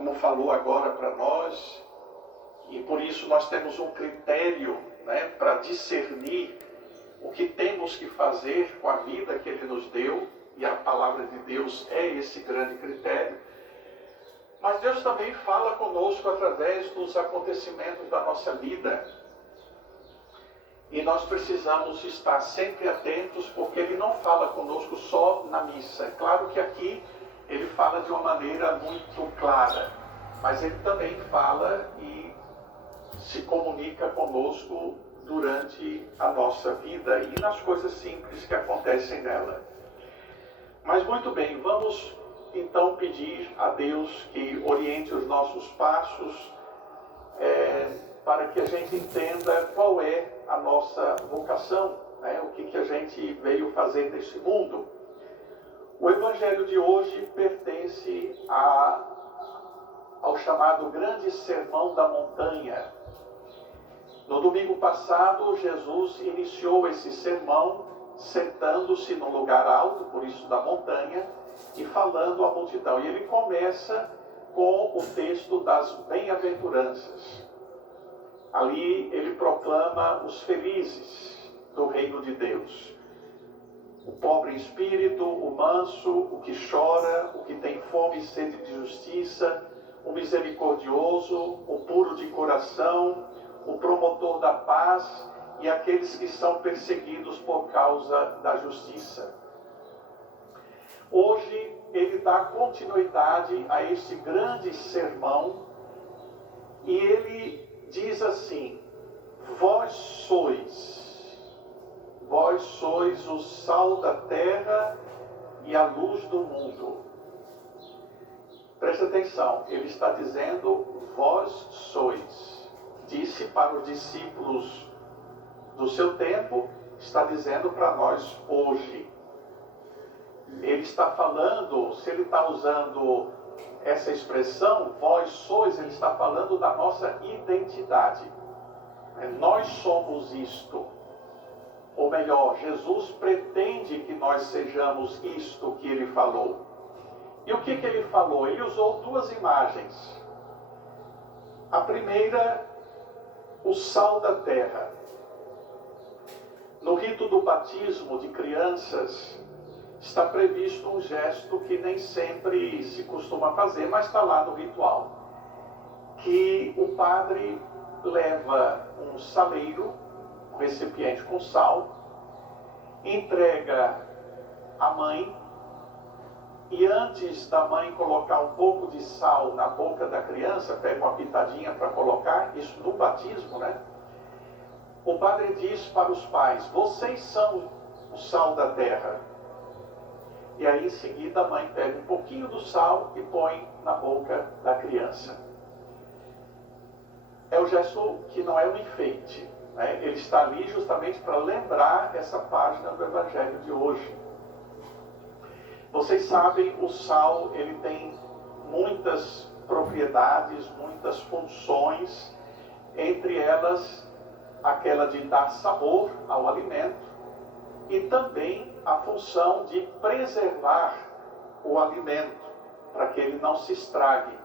como falou agora para nós, e por isso nós temos um critério, né, para discernir o que temos que fazer com a vida que Ele nos deu, e a palavra de Deus é esse grande critério. Mas Deus também fala conosco através dos acontecimentos da nossa vida. E nós precisamos estar sempre atentos, porque Ele não fala conosco só na missa. É claro que aqui Ele fala de uma maneira muito clara, mas Ele também fala e se comunica conosco durante a nossa vida e nas coisas simples que acontecem nela. Mas muito bem, vamos então pedir a Deus que oriente os nossos passos, para que a gente entenda qual é a nossa vocação, né? O que a gente veio fazer nesse mundo. O Evangelho de hoje pertence ao chamado Grande Sermão da Montanha. No domingo passado, Jesus iniciou esse sermão sentando-se num lugar alto, por isso da montanha, e falando à multidão. E ele começa com o texto das bem-aventuranças. Ali ele proclama os felizes do reino de Deus. O pobre em espírito, o manso, o que chora, o que tem fome e sede de justiça, o misericordioso, o puro de coração, o promotor da paz e aqueles que são perseguidos por causa da justiça. Hoje ele dá continuidade a esse grande sermão e ele diz assim: vós sois o sal da terra e a luz do mundo. Presta atenção, ele está dizendo vós sois. Disse para os discípulos do seu tempo, está dizendo para nós hoje. Ele está falando, se ele está usando essa expressão, vós sois, ele está falando da nossa identidade. Nós somos isto. Ou melhor, Jesus pretende que nós sejamos isto que ele falou. E o que ele falou? Ele usou duas imagens. A primeira, o sal da terra. No rito do batismo de crianças, está previsto um gesto que nem sempre se costuma fazer, mas está lá no ritual. Que o padre leva um saleiro, um recipiente com sal, entrega à mãe, e antes da mãe colocar um pouco de sal na boca da criança, pega uma pitadinha para colocar, isso no batismo, né? O padre diz para os pais: vocês são o sal da terra. E aí em seguida a mãe pega um pouquinho do sal e põe na boca da criança. É um gesto que não é um enfeite, né? Ele está ali justamente para lembrar essa página do Evangelho de hoje. Vocês sabem, o sal ele tem muitas propriedades, muitas funções, entre elas aquela de dar sabor ao alimento e também a função de preservar o alimento para que ele não se estrague.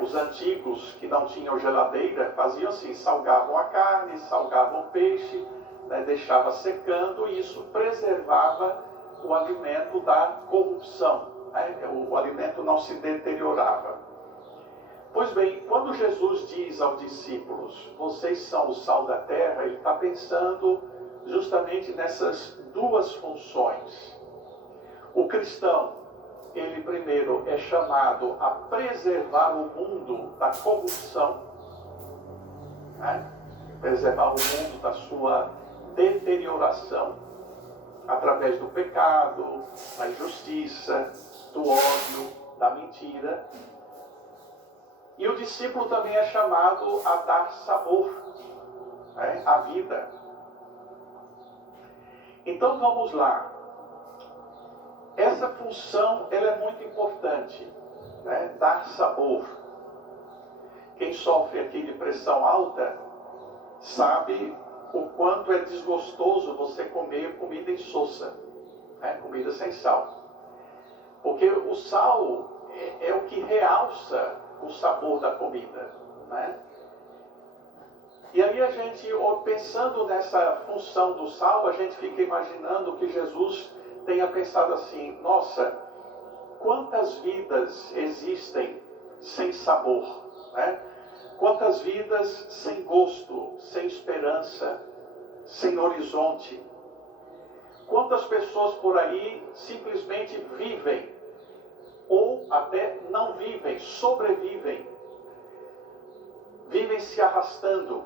Os antigos que não tinham geladeira faziam assim, salgavam a carne, salgavam o peixe, deixava secando, e isso preservava o alimento da corrupção, o alimento não se deteriorava. Pois bem, quando Jesus diz aos discípulos, vocês são o sal da terra, ele está pensando justamente nessas duas funções. O cristão, ele primeiro é chamado a preservar o mundo da corrupção, preservar o mundo da sua deterioração, através do pecado, da injustiça, do ódio, da mentira. E o discípulo também é chamado a dar sabor, à vida. Então vamos lá. Essa função ela é muito importante, dar sabor. Quem sofre aqui de pressão alta sabe o quanto é desgostoso você comer comida insossa, comida sem sal. Porque o sal é o que realça o sabor da comida, né? E aí a gente, pensando nessa função do sal, a gente fica imaginando que Jesus tenha pensado assim: nossa, quantas vidas existem sem sabor, né? Quantas vidas sem gosto, sem esperança, sem horizonte. Quantas pessoas por aí simplesmente vivem, ou até não vivem, sobrevivem, vivem se arrastando.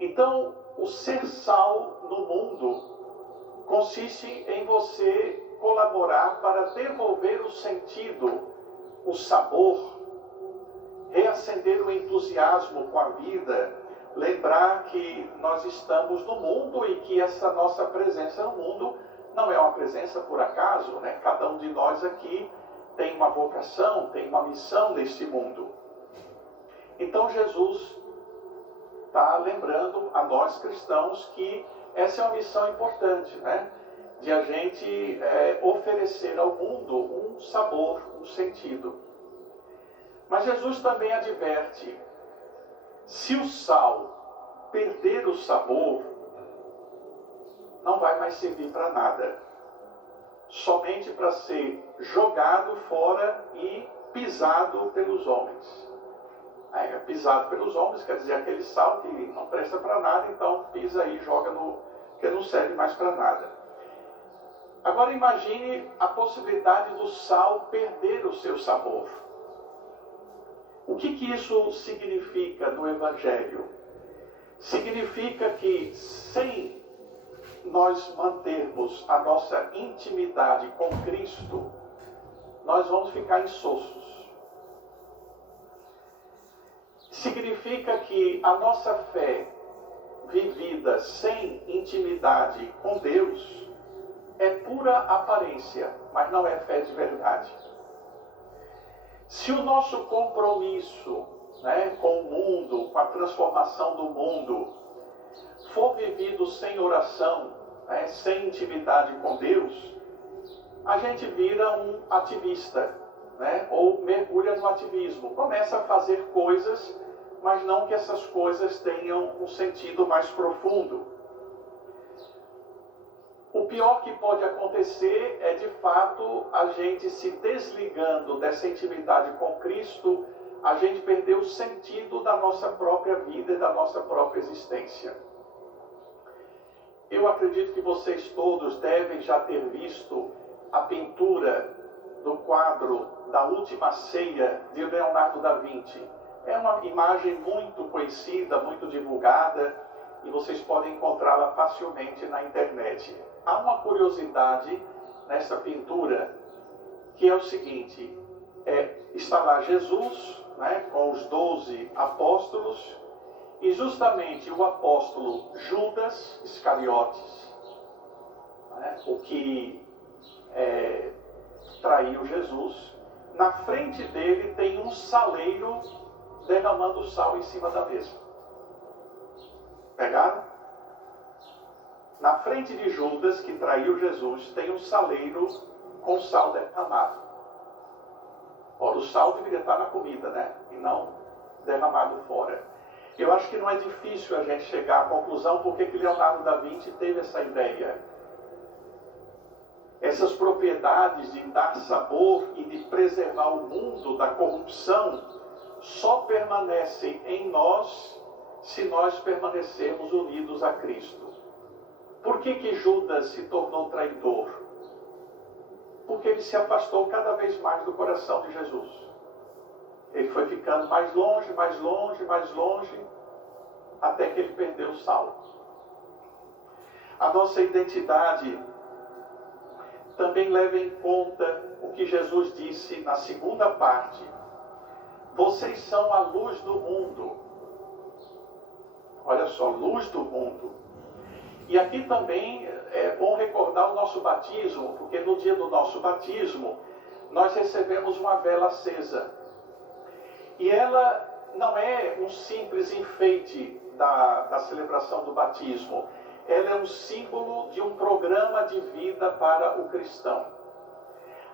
Então, o ser sal no mundo consiste em você colaborar para devolver o sentido, o sabor, reacender o entusiasmo com a vida, lembrar que nós estamos no mundo e que essa nossa presença no mundo não é uma presença por acaso, né? Cada um de nós aqui tem uma vocação, tem uma missão neste mundo. Então Jesus está lembrando a nós cristãos que essa é uma missão importante, né? De a gente oferecer ao mundo um sabor, um sentido. Mas Jesus também adverte: se o sal perder o sabor, não vai mais servir para nada. Somente para ser jogado fora e pisado pelos homens. Pisado pelos homens quer dizer aquele sal que não presta para nada, então pisa aí, joga no que não serve mais para nada. Agora imagine a possibilidade do sal perder o seu sabor. O que isso significa no Evangelho? Significa que sem nós mantermos a nossa intimidade com Cristo, nós vamos ficar insossos. Significa que a nossa fé vivida sem intimidade com Deus é pura aparência, mas não é fé de verdade. Se o nosso compromisso, né, com o mundo, com a transformação do mundo, for vivido sem oração, né, sem intimidade com Deus, a gente vira um ativista, né, ou mergulha no ativismo. Começa a fazer coisas, mas não que essas coisas tenham um sentido mais profundo. O pior que pode acontecer é, de fato, a gente se desligando dessa intimidade com Cristo, a gente perder o sentido da nossa própria vida e da nossa própria existência. Eu acredito que vocês todos devem já ter visto a pintura do quadro da Última Ceia de Leonardo da Vinci. É uma imagem muito conhecida, muito divulgada, e vocês podem encontrá-la facilmente na internet. Há uma curiosidade nessa pintura, que é o seguinte: está lá Jesus, né, com os 12 apóstolos, e justamente o apóstolo Judas Iscariotes, né, o que traiu Jesus, na frente dele tem um saleiro derramando sal em cima da mesa. Pegaram? Na frente de Judas, que traiu Jesus, tem um saleiro com sal derramado. Ora, o sal deveria estar na comida, né? E não derramado fora. Eu acho que não é difícil a gente chegar à conclusão porque que Leonardo da Vinci teve essa ideia. Essas propriedades de dar sabor e de preservar o mundo da corrupção só permanecem em nós se nós permanecermos unidos a Cristo. Por que Judas se tornou traidor? Porque ele se afastou cada vez mais do coração de Jesus. Ele foi ficando mais longe, mais longe, mais longe, até que ele perdeu o sal. A nossa identidade também leva em conta o que Jesus disse na segunda parte: vocês são a luz do mundo. Olha só, luz do mundo. E aqui também é bom recordar o nosso batismo, porque no dia do nosso batismo nós recebemos uma vela acesa. E ela não é um simples enfeite da celebração do batismo. Ela é um símbolo de um programa de vida para o cristão.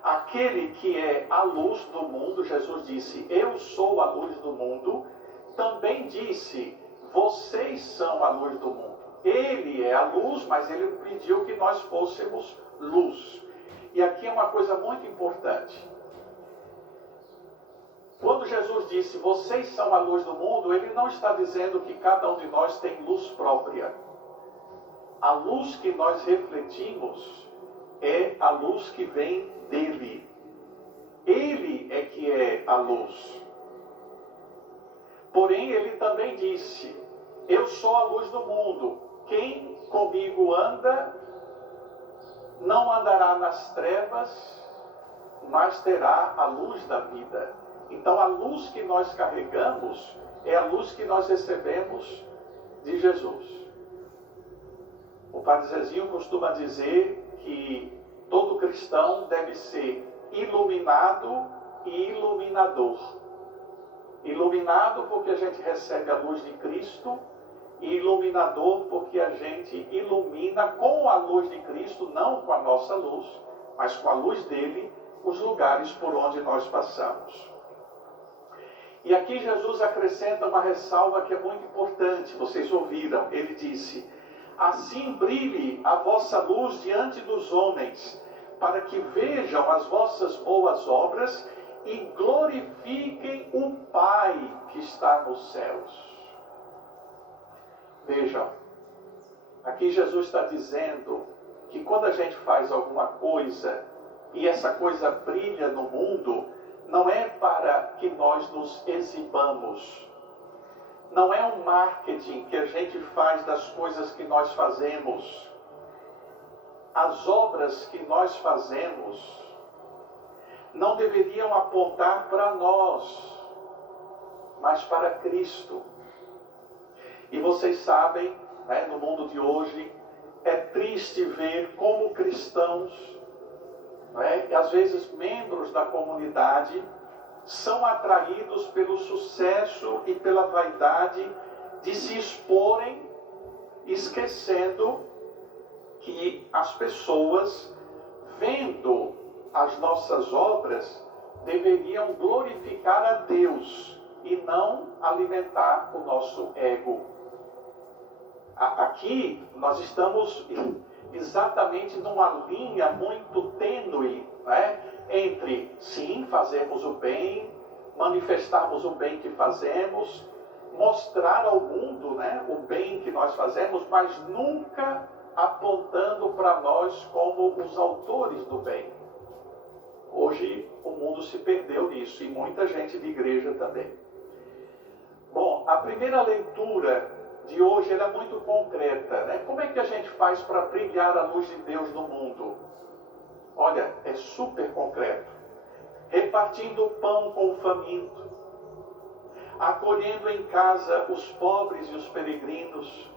Aquele que é a luz do mundo, Jesus disse, eu sou a luz do mundo, também disse, vocês são a luz do mundo. Ele é a luz, mas ele pediu que nós fôssemos luz. E aqui é uma coisa muito importante. Quando Jesus disse, vocês são a luz do mundo, ele não está dizendo que cada um de nós tem luz própria. A luz que nós refletimos é a luz que vem dele. Ele é que é a luz. Porém, ele também disse, eu sou a luz do mundo. Quem comigo anda, não andará nas trevas, mas terá a luz da vida. Então, a luz que nós carregamos é a luz que nós recebemos de Jesus. O Padre Zezinho costuma dizer que todo cristão deve ser iluminado e iluminador. Iluminado porque a gente recebe a luz de Cristo, e iluminador porque a gente ilumina com a luz de Cristo, não com a nossa luz, mas com a luz dele, os lugares por onde nós passamos. E aqui Jesus acrescenta uma ressalva que é muito importante, vocês ouviram, ele disse, assim brilhe a vossa luz diante dos homens, para que vejam as vossas boas obras e glorifiquem o Pai que está nos céus. Vejam, aqui Jesus está dizendo que quando a gente faz alguma coisa e essa coisa brilha no mundo, não é para que nós nos exibamos. Não é um marketing que a gente faz das coisas que nós fazemos. As obras que nós fazemos não deveriam apontar para nós, mas para Cristo. E vocês sabem, né, no mundo de hoje, é triste ver como cristãos, né, e às vezes membros da comunidade, são atraídos pelo sucesso e pela vaidade de se exporem, esquecendo que as pessoas, vendo as nossas obras, deveriam glorificar a Deus e não alimentar o nosso ego. Aqui nós estamos exatamente numa linha muito tênue, né, entre, sim, fazermos o bem, manifestarmos o bem que fazemos, mostrar ao mundo, né, o bem que nós fazemos, mas nunca apontando para nós como os autores do bem. Hoje o mundo se perdeu nisso, e muita gente de igreja também. Bom, a primeira leitura de hoje era muito concreta, né? Como é que a gente faz para brilhar a luz de Deus no mundo? Olha, é super concreto. Repartindo o pão com o faminto, acolhendo em casa os pobres e os peregrinos.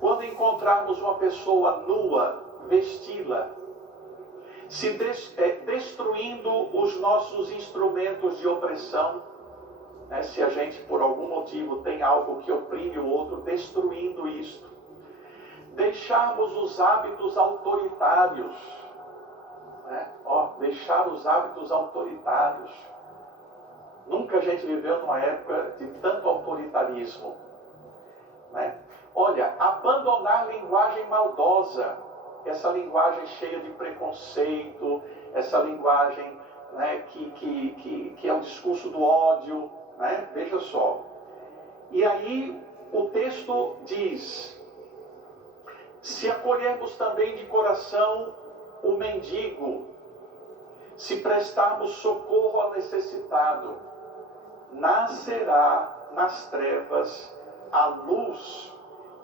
Quando encontrarmos uma pessoa nua, vesti-la. Destruindo os nossos instrumentos de opressão. Né, se a gente por algum motivo tem algo que oprime o outro, destruindo isto. Deixarmos os hábitos autoritários. Né? Deixar os hábitos autoritários. Nunca a gente viveu numa época de tanto autoritarismo. Né? Olha, abandonar linguagem maldosa, essa linguagem cheia de preconceito, essa linguagem, né, que é o discurso do ódio. Né? Veja só. E aí o texto diz, se acolhermos também de coração o mendigo, se prestarmos socorro ao necessitado, nascerá nas trevas a luz,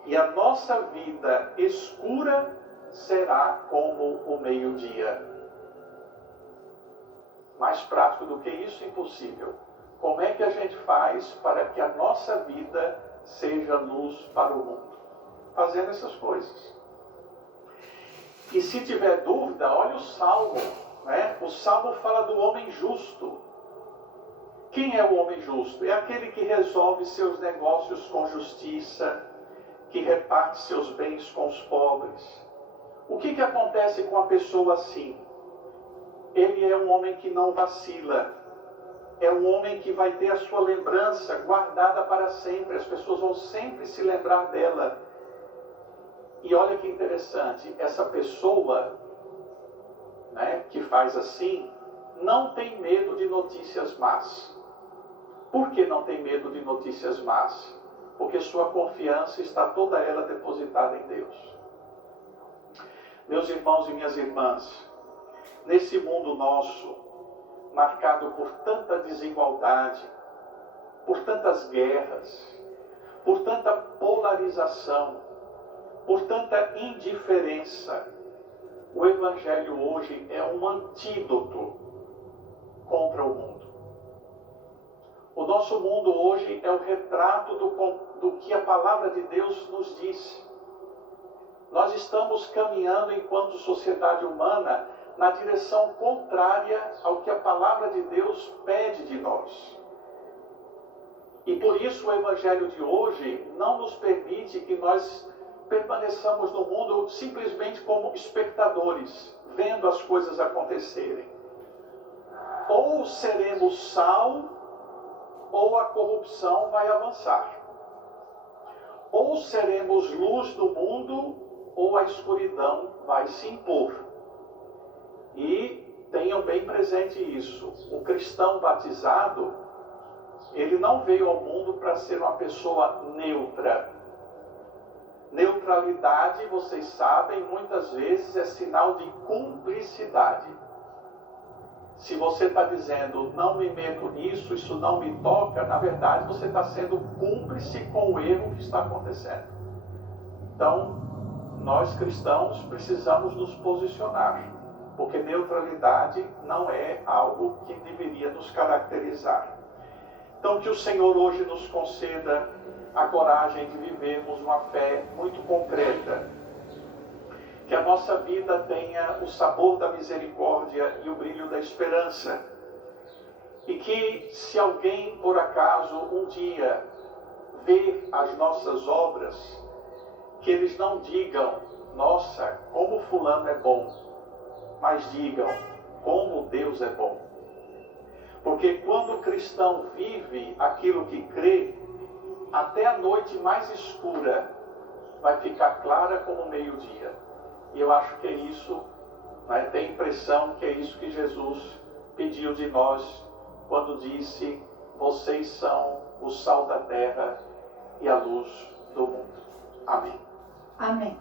e a nossa vida escura será como o meio-dia. Mais prático do que isso, impossível. Como é que a gente faz para que a nossa vida seja luz para o mundo? Fazendo essas coisas. E se tiver dúvida, olha o Salmo. Né? O Salmo fala do homem justo. Quem é o homem justo? É aquele que resolve seus negócios com justiça, que reparte seus bens com os pobres. O que acontece com a pessoa assim? ele é um homem que não vacila. É um homem que vai ter a sua lembrança guardada para sempre. As pessoas vão sempre se lembrar dela. E olha que interessante, essa pessoa, né, que faz assim, não tem medo de notícias más. Por que não tem medo de notícias más? Porque sua confiança está toda ela depositada em Deus. Meus irmãos e minhas irmãs, nesse mundo nosso, marcado por tanta desigualdade, por tantas guerras, por tanta polarização, por tanta indiferença, o Evangelho hoje é um antídoto contra o mundo. O nosso mundo hoje é o retrato do que a palavra de Deus nos diz. Nós estamos caminhando enquanto sociedade humana na direção contrária ao que a palavra de Deus pede de nós. E por isso o Evangelho de hoje não nos permite que nós permaneçamos no mundo simplesmente como espectadores, vendo as coisas acontecerem. Ou seremos sal, ou a corrupção vai avançar. Ou seremos luz do mundo, ou a escuridão vai se impor. E tenham bem presente isso. O cristão batizado, ele não veio ao mundo para ser uma pessoa neutra. Neutralidade, vocês sabem, muitas vezes é sinal de cumplicidade. Se você está dizendo, não me meto nisso, isso não me toca, na verdade você está sendo cúmplice com o erro que está acontecendo. Então, nós cristãos precisamos nos posicionar, porque neutralidade não é algo que deveria nos caracterizar. Então, que o Senhor hoje nos conceda a coragem de vivermos uma fé muito concreta. Que a nossa vida tenha o sabor da misericórdia e o brilho da esperança. E que, se alguém, por acaso, um dia ver as nossas obras, que eles não digam, nossa, como fulano é bom, mas digam, como Deus é bom. Porque quando o cristão vive aquilo que crê, até a noite mais escura vai ficar clara como o meio-dia. E eu acho que é isso, né, tem a impressão que é isso que Jesus pediu de nós quando disse, vocês são o sal da terra e a luz do mundo. Amém. Amém.